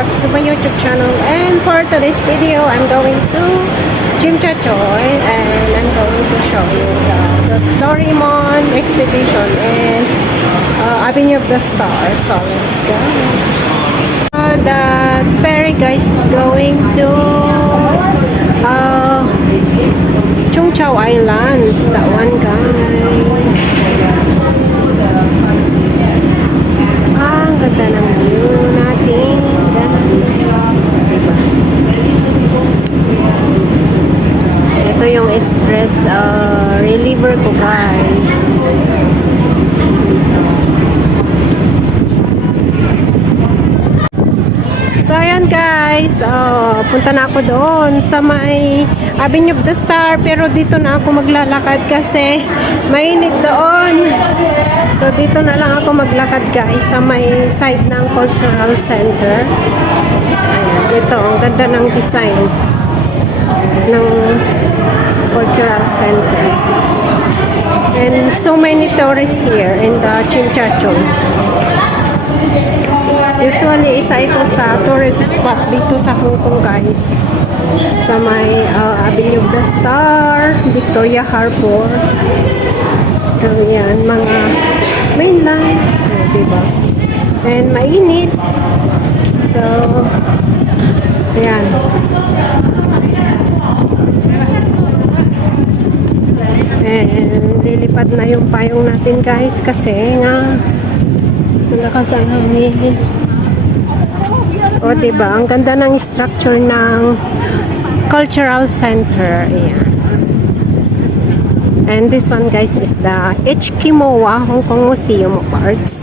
back to my YouTube channel. And for today's video, I'm going to Chimchachoy and I'm going to show you the Doraemon exhibition in Avenue of the Stars. So let's go. The ferry, guys, is going to Chung Chau Islands. That one, guys. Ang ganda ng view natin, guys. Ito yung stress reliever ko, guys. So ayan, guys, punta na ako doon sa may Avenue of the Star, pero dito na ako maglalakad kasi mainit doon. So dito na lang ako maglakad, guys, sa may side ng Cultural Center. Ayan, ito, ang ganda ng design ng Cultural Center. And so many tourists here in the Chimchachoy. Usually, isa ito sa tourist spot dito sa Hong Kong, guys. Sa may Avenue of the Star, Victoria Harbour. So, yan, mga mainland. Diba? And mainit. So, yan. And lilipad na yung payong natin, guys, kasi nga malakas ang hangin. O, diba? Ang ganda ng structure ng Cultural Center. Ayan. And this one, guys, is the HK MOA, Hong Kong Museum of Arts.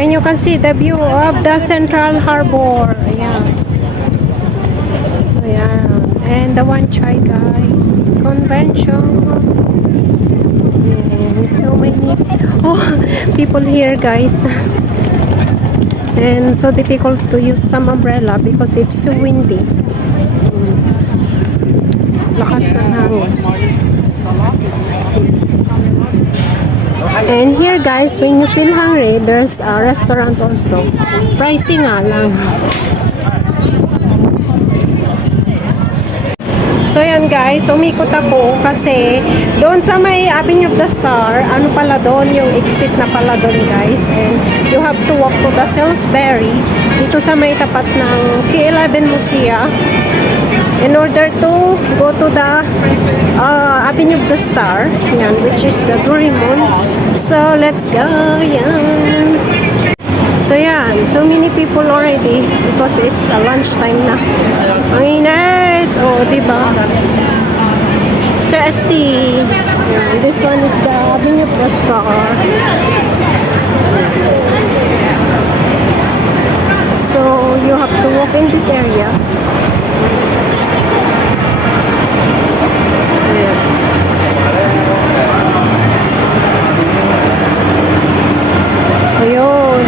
And you can see the view of the Central Harbor. Ayan. Ayan. And the Wan Chai, guys, convention. And so many people here, guys, and so difficult to use some umbrella because it's so windy. Lakas ng hangin. And here, guys, when you feel hungry, there's a restaurant also. Pricey nga lang. So yan, guys, umikot ako kasi doon sa may Avenue of the Star, ano pala doon, yung exit na pala doon, guys. And you have to walk to the Salisbury dito sa may tapat ng K11 Museum in order to go to the Avenue of the Star, yan, which is the Doraemon. So let's go, yan. So yan, so many people already because it's lunchtime na. Ang init, diba? CST. Yan, this one is the Avenue of the Star. So you have to walk in this area. Ayan. Ayun.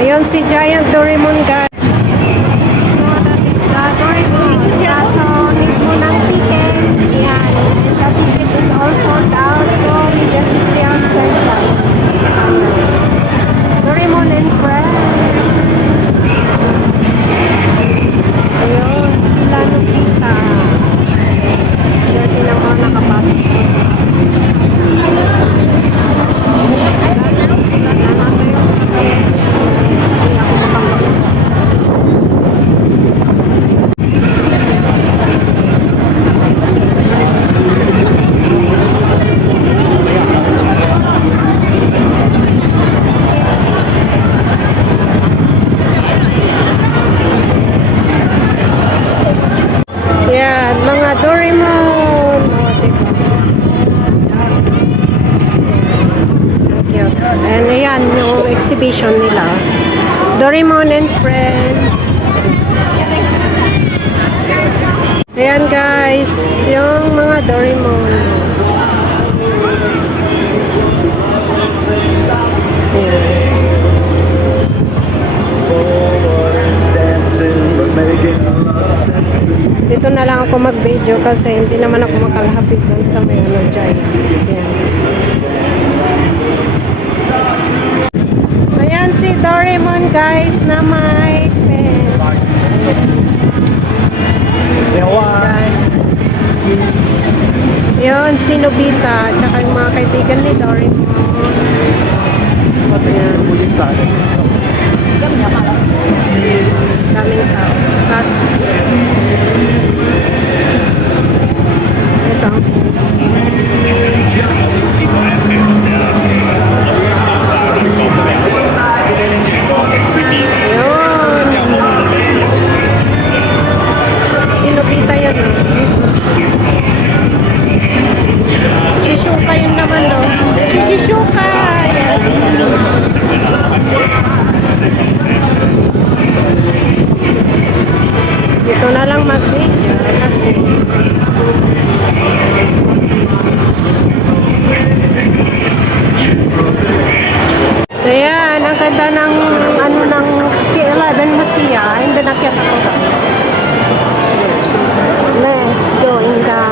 Ayun si Giant Doraemon, guys. So that is the Doraemon. So need mo ng ticket. Yan. And the ticket is all sold out. So we just stay outside, guys. Doraemon and friends. Ayun. Sila Nobita. Dati na mga nakapasok ko. Yan, mga Doraemon. And ayan, yung exhibition nila. Doraemon and Friends. Ayan, guys, yung mga Doraemon. Ayan. Dito na lang ako mag-video kasi hindi naman ako makalapit doon sa may ano dyan. Ayan. Doraemon guys na may pen. Guys. Yun, si Nobita, tsaka yung mga kaibigan ni Doraemon. Ayan. Daming tao. Tapos, ito. Si Nobita yun. Shishuka yun naman, no? Si Shishuka! Ayan. Dito na lang mag-video kasi so yan, ang ganda ng ano ng K11 Masaya and then nakyat ako. Let's go in the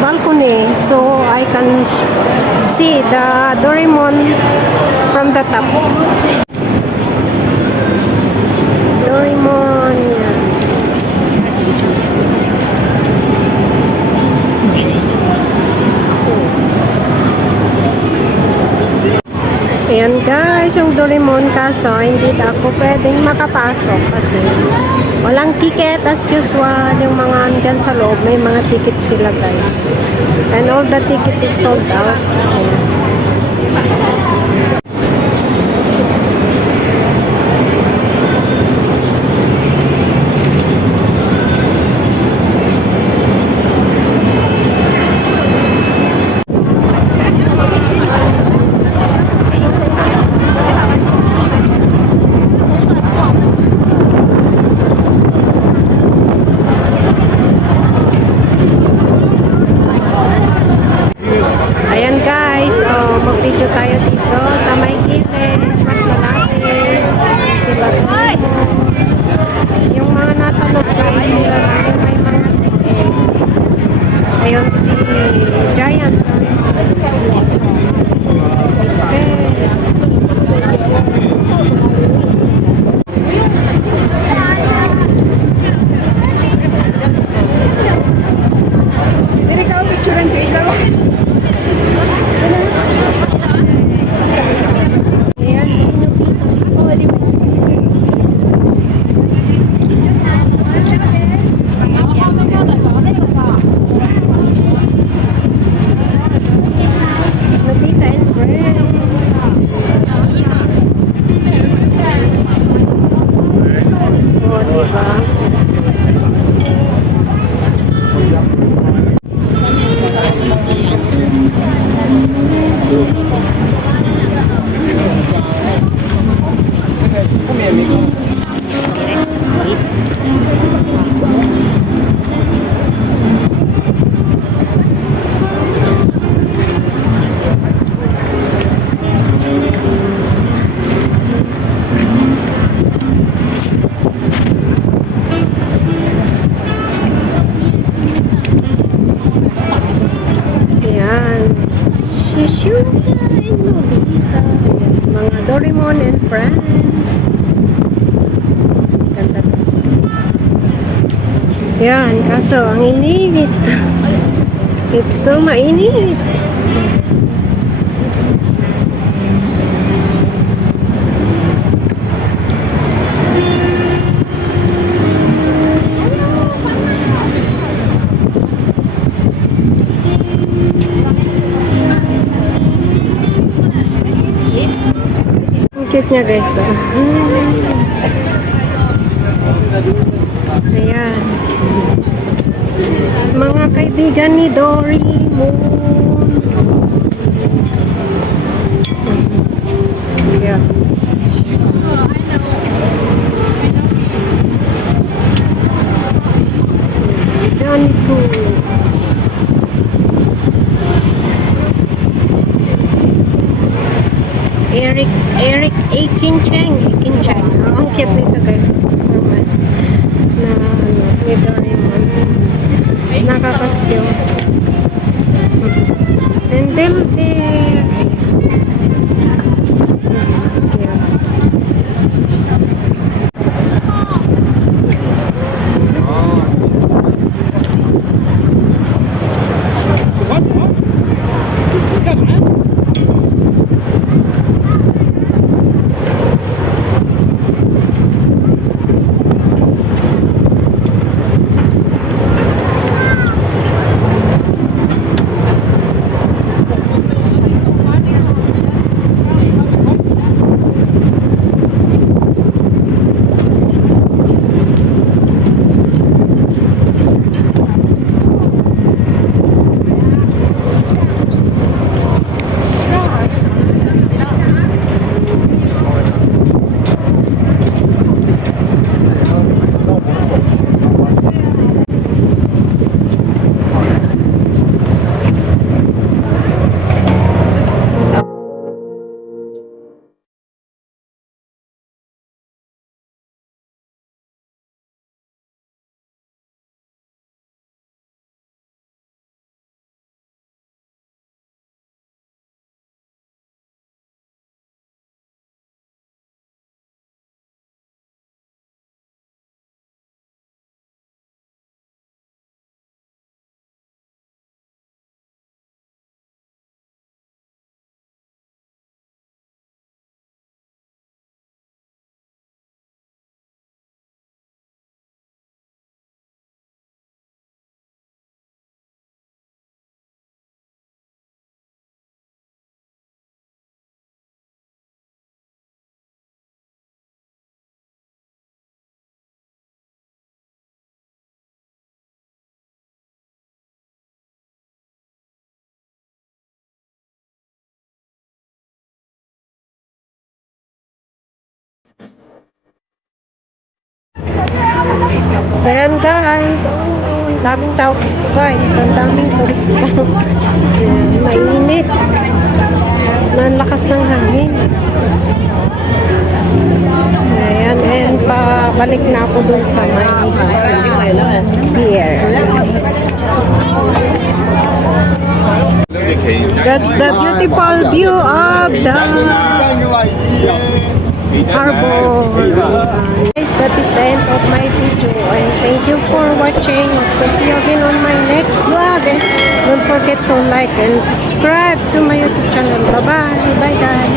balcony so I can see the Doraemon from the top. Doraemon, yan. Ayan guys, yung Doraemon kaso hindi na ako pwedeng makapasok kasi walang ticket as usual. Yung mga andyan sa loob, may mga ticket sila guys. And all the ticket is sold out. Ayan. Ayan guys, mag-video tayo dito sa may gilid, mas malapit sila. Yung mga nasa loob guys, sila lang yung may mga ticket. Ayun si Giant. Dili ka picture ng ikaw. Ayan si Nobita and friends. Oh, diba? Ayan. Shishuka and Nobita. Ayan. Mga Doraemon and friends. Ganda. Ayan. Kaso, ang init. It's so mainit. Ang cute niya guys. Ayan. Mga kaibigan ni Doraemon. Yeah. Johnny Cool. Eric Akincheng. Ang cute nito guys. Superman. Na ano, ni Doraemon. Nakakastyo. And then there. Yeah. So yan guys, sabing tao guys, ang daming turista. Ayan, mainit. Ang lakas ng hangin. Ayan, and pabalik na ako dun sa may pier. That's the beautiful view of the harbor. Guys, that is the end of my video, and thank you for watching. To see you again on my next vlog, and don't forget to like and subscribe to my YouTube channel. Bye bye. Bye guys.